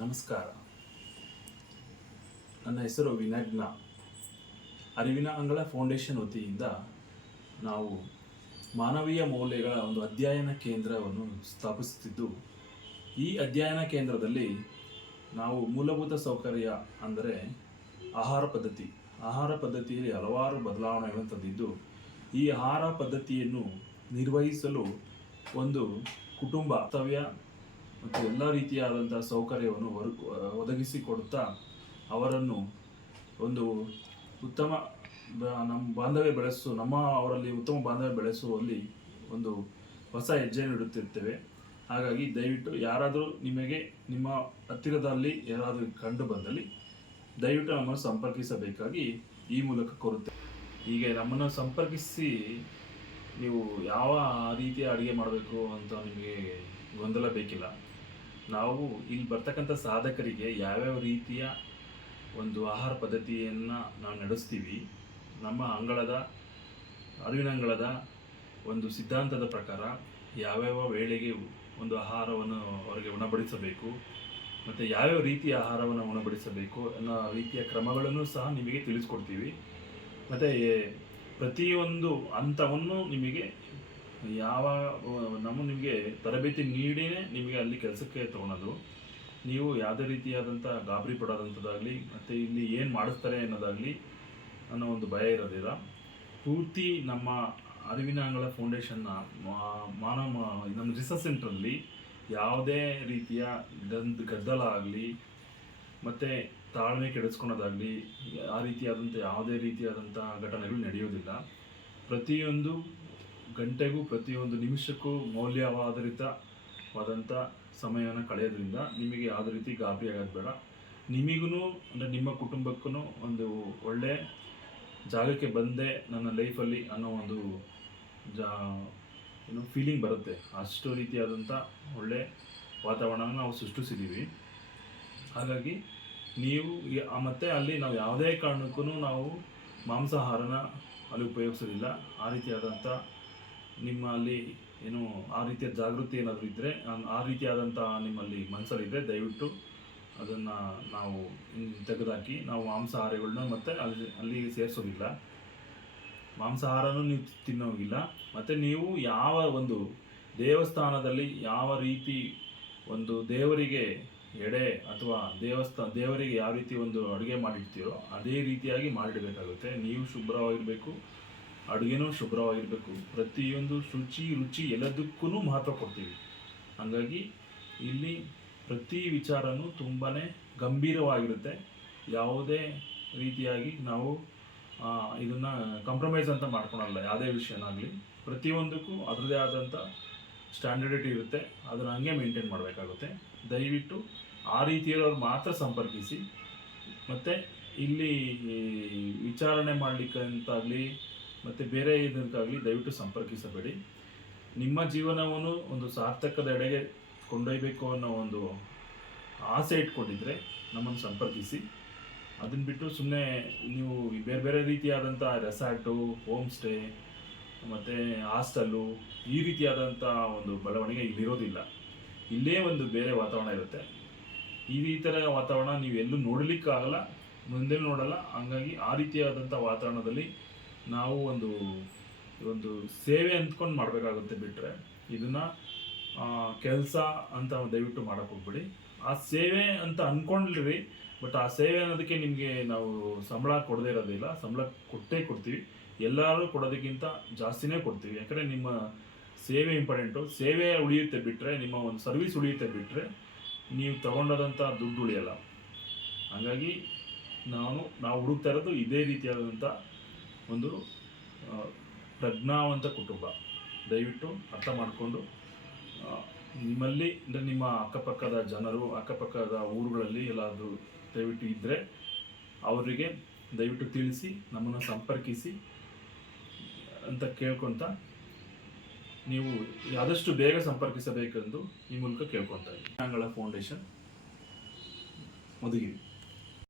ನಮಸ್ಕಾರ. ನನ್ನ ಹೆಸರು ವಿನಗ್ನ ಅರಿವಿನ ಅಂಗಳ ಫೌಂಡೇಶನ್ ವತಿಯಿಂದ ನಾವು ಮಾನವೀಯ ಮೌಲ್ಯಗಳ ಒಂದು ಅಧ್ಯಯನ ಕೇಂದ್ರವನ್ನು ಸ್ಥಾಪಿಸುತ್ತಿದ್ದು, ಈ ಅಧ್ಯಯನ ಕೇಂದ್ರದಲ್ಲಿ ನಾವು ಮೂಲಭೂತ ಸೌಕರ್ಯ ಅಂದರೆ ಆಹಾರ ಪದ್ಧತಿ. ಆಹಾರ ಪದ್ಧತಿಯಲ್ಲಿ ಹಲವಾರು ಬದಲಾವಣೆಗಳನ್ನು ತಂದಿದ್ದು, ಈ ಆಹಾರ ಪದ್ಧತಿಯನ್ನು ನಿರ್ವಹಿಸಲು ಒಂದು ಕುಟುಂಬ, ಕರ್ತವ್ಯ ಮತ್ತು ಎಲ್ಲ ರೀತಿಯಾದಂಥ ಸೌಕರ್ಯವನ್ನು ಹೊರ ಒದಗಿಸಿಕೊಡ್ತಾ ಅವರನ್ನು ಒಂದು ಉತ್ತಮ ನಮ್ಮ ಬಾಂಧವ್ಯ ಬೆಳೆಸು, ನಮ್ಮ ಅವರಲ್ಲಿ ಉತ್ತಮ ಬಾಂಧವ್ಯ ಬೆಳೆಸುವಲ್ಲಿ ಒಂದು ಹೊಸ ಹೆಜ್ಜೆ ಇಡುತ್ತಿರ್ತೇವೆ. ಹಾಗಾಗಿ ದಯವಿಟ್ಟು ಯಾರಾದರೂ ನಿಮಗೆ ನಿಮ್ಮ ಹತ್ತಿರದಲ್ಲಿ ಯಾರಾದರೂ ಕಂಡು ಬಂದಲ್ಲಿ ದಯವಿಟ್ಟು ನಮ್ಮನ್ನು ಸಂಪರ್ಕಿಸಬೇಕಾಗಿ ಈ ಮೂಲಕ ಕೋರುತ್ತೇವೆ. ಹೀಗೆ ನಮ್ಮನ್ನು ಸಂಪರ್ಕಿಸಿ ನೀವು ಯಾವ ರೀತಿಯ ಅಡುಗೆ ಮಾಡಬೇಕು ಅಂತ ನಿಮಗೆ ಗೊಂದಲ ಬೇಕಿಲ್ಲ. ನಾವು ಇಲ್ಲಿ ಬರ್ತಕ್ಕಂಥ ಸಾಧಕರಿಗೆ ಯಾವ್ಯಾವ ರೀತಿಯ ಒಂದು ಆಹಾರ ಪದ್ಧತಿಯನ್ನು ನಾವು ನಡೆಸ್ತೀವಿ, ನಮ್ಮ ಅಂಗಳದ, ಅರಿವಿನ ಅಂಗಳದ ಒಂದು ಸಿದ್ಧಾಂತದ ಪ್ರಕಾರ ಯಾವ್ಯಾವ ವೇಳೆಗೆ ಒಂದು ಆಹಾರವನ್ನು ಅವರಿಗೆ ಉಣಬಡಿಸಬೇಕು, ಮತ್ತು ಯಾವ್ಯಾವ ರೀತಿಯ ಆಹಾರವನ್ನು ಉಣಬಡಿಸಬೇಕು ಅನ್ನೋ ರೀತಿಯ ಕ್ರಮಗಳನ್ನು ಸಹ ನಿಮಗೆ ತಿಳಿಸ್ಕೊಡ್ತೀವಿ. ಮತ್ತು ಪ್ರತಿಯೊಂದು ಹಂತವನ್ನು ನಿಮಗೆ ಯಾವ ನಮ್ಮ ನಿಮಗೆ ತರಬೇತಿ ನೀಡಿನೇ ನಿಮಗೆ ಅಲ್ಲಿ ಕೆಲಸಕ್ಕೆ ತಗೊಳೋದು. ನೀವು ಯಾವುದೇ ರೀತಿಯಾದಂಥ ಗಾಬರಿ ಪಡೋದಂಥದ್ದಾಗಲಿ, ಮತ್ತು ಇಲ್ಲಿ ಏನು ಮಾಡಿಸ್ತಾರೆ ಅನ್ನೋದಾಗಲಿ ಅನ್ನೋ ಒಂದು ಭಯ ಇರೋದಿಲ್ಲ. ಪೂರ್ತಿ ನಮ್ಮ ಅರಿವಿನ ಅಂಗಳ ಫೌಂಡೇಶನ್ನ ಮಾನವ ನಮ್ಮ ರಿಸರ್ಚ್ ಸೆಂಟ್ರಲ್ಲಿ ಯಾವುದೇ ರೀತಿಯ ಗಂದ್, ಗದ್ದಲ ಆಗಲಿ, ಮತ್ತು ತಾಳ್ಮೆ ಕೆಡಿಸ್ಕೊಳೋದಾಗಲಿ, ಆ ರೀತಿಯಾದಂಥ ಯಾವುದೇ ರೀತಿಯಾದಂಥ ಘಟನೆಗಳು ನಡೆಯೋದಿಲ್ಲ. ಪ್ರತಿಯೊಂದು ಗಂಟೆಗೂ, ಪ್ರತಿಯೊಂದು ನಿಮಿಷಕ್ಕೂ ಮೌಲ್ಯವಾಧಾರಿತವಾದಂಥ ಸಮಯವನ್ನು ಕಳೆಯೋದ್ರಿಂದ ನಿಮಗೆ ಯಾವುದೇ ರೀತಿ ಗಾಬರಿ ಆಗೋದು ಬೇಡ. ನಿಮಗೂ ಅಂದರೆ ನಿಮ್ಮ ಕುಟುಂಬಕ್ಕೂ ಒಂದು ಒಳ್ಳೆ ಜಾಗಕ್ಕೆ ಬಂದೆ ನನ್ನ ಲೈಫಲ್ಲಿ ಅನ್ನೋ ಒಂದು ಜಾ, ಏನು ಫೀಲಿಂಗ್ ಬರುತ್ತೆ. ಅಷ್ಟು ರೀತಿಯಾದಂಥ ಒಳ್ಳೆ ವಾತಾವರಣವನ್ನು ನಾವು ಸೃಷ್ಟಿಸಿದ್ದೀವಿ. ಹಾಗಾಗಿ ನೀವು ಮತ್ತೆ ಅಲ್ಲಿ ನಾವು ಯಾವುದೇ ಕಾರಣಕ್ಕೂ ನಾವು ಮಾಂಸಾಹಾರನ ಅಲ್ಲಿ ಉಪಯೋಗಿಸೋದಿಲ್ಲ. ಆ ರೀತಿಯಾದಂಥ ನಿಮ್ಮ ಅಲ್ಲಿ ಏನು ಆ ರೀತಿಯ ಜಾಗೃತಿ ಏನಾದರೂ ಇದ್ದರೆ ಆ ರೀತಿಯಾದಂಥ ನಿಮ್ಮಲ್ಲಿ ಮನಸ್ಸಲ್ಲಿದ್ದರೆ ದಯವಿಟ್ಟು ಅದನ್ನು ನಾವು ತೆಗೆದುಹಾಕಿ ನಾವು ಮಾಂಸಾಹಾರಗಳನ್ನ ಮತ್ತೆ ಅಲ್ಲಿ ಅಲ್ಲಿ ಸೇರಿಸೋದಿಲ್ಲ. ಮಾಂಸಾಹಾರನೂ ನೀವು ತಿನ್ನೋಗಿಲ್ಲ ಮತ್ತು ನೀವು ಯಾವ ಒಂದು ದೇವಸ್ಥಾನದಲ್ಲಿ ಯಾವ ರೀತಿ ಒಂದು ದೇವರಿಗೆ ಎಡೆ ಅಥವಾ ದೇವಸ್ಥಾನ ದೇವರಿಗೆ ಯಾವ ರೀತಿ ಒಂದು ಅಡುಗೆ ಮಾಡಿರ್ತೀರೋ ಅದೇ ರೀತಿಯಾಗಿ ಮಾಡಿಡಬೇಕಾಗುತ್ತೆ. ನೀವು ಶುಭ್ರವಾಗಿರಬೇಕು, ಅಡುಗೆನೂ ಶುಭ್ರವಾಗಿರಬೇಕು. ಪ್ರತಿಯೊಂದು ಶುಚಿ, ರುಚಿ ಎಲ್ಲದಕ್ಕೂ ಮಹತ್ವ ಕೊಡ್ತೀವಿ. ಹಾಗಾಗಿ ಇಲ್ಲಿ ಪ್ರತಿ ವಿಚಾರನೂ ತುಂಬಾ ಗಂಭೀರವಾಗಿರುತ್ತೆ. ಯಾವುದೇ ರೀತಿಯಾಗಿ ನಾವು ಇದನ್ನು ಕಾಂಪ್ರಮೈಸ್ ಅಂತ ಮಾಡ್ಕೊಳಲ್ಲ, ಯಾವುದೇ ವಿಷಯನಾಗಲಿ. ಪ್ರತಿಯೊಂದಕ್ಕೂ ಅದರದೇ ಆದಂಥ ಸ್ಟ್ಯಾಂಡರ್ಡಿಟಿ ಇರುತ್ತೆ. ಅದನ್ನು ಹಂಗೆ ಮೇಂಟೈನ್ ಮಾಡಬೇಕಾಗುತ್ತೆ. ದಯವಿಟ್ಟು ಆ ರೀತಿಯವ್ರು ಮಾತ್ರ ಸಂಪರ್ಕಿಸಿ, ಮತ್ತು ಇಲ್ಲಿ ವಿಚಾರಣೆ ಮಾಡಲಿಕ್ಕಂತಾಗಲಿ, ಮತ್ತು ಬೇರೆ ಇದಕ್ಕಾಗಲಿ ದಯವಿಟ್ಟು ಸಂಪರ್ಕಿಸಬೇಡಿ. ನಿಮ್ಮ ಜೀವನವನ್ನು ಒಂದು ಸಾರ್ಥಕದ ಎಡೆಗೆ ಕೊಂಡೊಯ್ಯಬೇಕು ಅನ್ನೋ ಒಂದು ಆಸೆ ಇಟ್ಕೊಂಡಿದ್ರೆ ನಮ್ಮನ್ನು ಸಂಪರ್ಕಿಸಿ. ಅದನ್ನ ಬಿಟ್ಟು ಸುಮ್ಮನೆ ನೀವು ಬೇರೆ ಬೇರೆ ರೀತಿಯಾದಂಥ ರೆಸಾರ್ಟು, ಹೋಮ್ ಸ್ಟೇ, ಮತ್ತು ಹಾಸ್ಟೆಲ್ಲು ಈ ರೀತಿಯಾದಂಥ ಒಂದು ಬೆಳವಣಿಗೆ ಇಲ್ಲಿರೋದಿಲ್ಲ. ಇಲ್ಲೇ ಒಂದು ಬೇರೆ ವಾತಾವರಣ ಇರುತ್ತೆ. ಈ ರೀತಿಯ ವಾತಾವರಣ ನೀವು ಎಲ್ಲೂ ನೋಡಲಿಕ್ಕಾಗಲ್ಲ, ಮುಂದೆ ನೋಡಲ್ಲ. ಹಂಗಾಗಿ ಆ ರೀತಿಯಾದಂಥ ವಾತಾವರಣದಲ್ಲಿ ನಾವು ಒಂದು ಒಂದು ಸೇವೆ ಅಂದ್ಕೊಂಡು ಮಾಡಬೇಕಾಗುತ್ತೆ ಬಿಟ್ಟರೆ ಇದನ್ನು ಕೆಲಸ ಅಂತ ದಯವಿಟ್ಟು ಮಾಡೋಕ್ಕೆ ಹೋಗ್ಬಿಡಿ. ಆ ಸೇವೆ ಅಂತ ಅಂದ್ಕೊಂಡ್ರಿ ಬಟ್ ಆ ಸೇವೆ ಅನ್ನೋದಕ್ಕೆ ನಿಮಗೆ ನಾವು ಸಂಬಳ ಕೊಡದೇ ಇರೋದಿಲ್ಲ. ಸಂಬಳ ಕೊಟ್ಟೇ ಕೊಡ್ತೀವಿ. ಎಲ್ಲರೂ ಕೊಡೋದಕ್ಕಿಂತ ಜಾಸ್ತಿನೇ ಕೊಡ್ತೀವಿ. ಯಾಕಂದರೆ ನಿಮ್ಮ ಸೇವೆ ಇಂಪಾರ್ಟೆಂಟು. ಸೇವೆ ಉಳಿಯುತ್ತೆ ಬಿಟ್ಟರೆ ನಿಮ್ಮ ಒಂದು ಸರ್ವಿಸ್ ಉಳಿಯುತ್ತೆ ಬಿಟ್ಟರೆ ನೀವು ತಗೊಂಡದಂಥ ದುಡ್ಡು ಉಳಿಯಲ್ಲ. ಹಾಗಾಗಿ ನಾನು, ನಾವು ಹುಡುಕ್ತಾ ಇರೋದು ಇದೇ ರೀತಿಯಾದಂಥ ಒಂದು ಪ್ರಜ್ಞಾವಂತ ಕುಟುಂಬ. ದಯವಿಟ್ಟು ಅರ್ಥ ಮಾಡಿಕೊಂಡು ನಿಮ್ಮಲ್ಲಿ ಅಂದರೆ ನಿಮ್ಮ ಅಕ್ಕಪಕ್ಕದ ಜನರು, ಅಕ್ಕಪಕ್ಕದ ಊರುಗಳಲ್ಲಿ ಎಲ್ಲಾದರೂ ದಯವಿಟ್ಟು ಇದ್ದರೆ ಅವರಿಗೆ ದಯವಿಟ್ಟು ತಿಳಿಸಿ, ನಮ್ಮನ್ನು ಸಂಪರ್ಕಿಸಿ ಅಂತ ಕೇಳ್ಕೊತ ನೀವು ಆದಷ್ಟು ಬೇಗ ಸಂಪರ್ಕಿಸಬೇಕೆಂದು ಈ ಮೂಲಕ ಕೇಳ್ಕೊತಾ ಇದ್ದೀನಿ. ಫೌಂಡೇಶನ್ ಮಧುಗಿರಿ.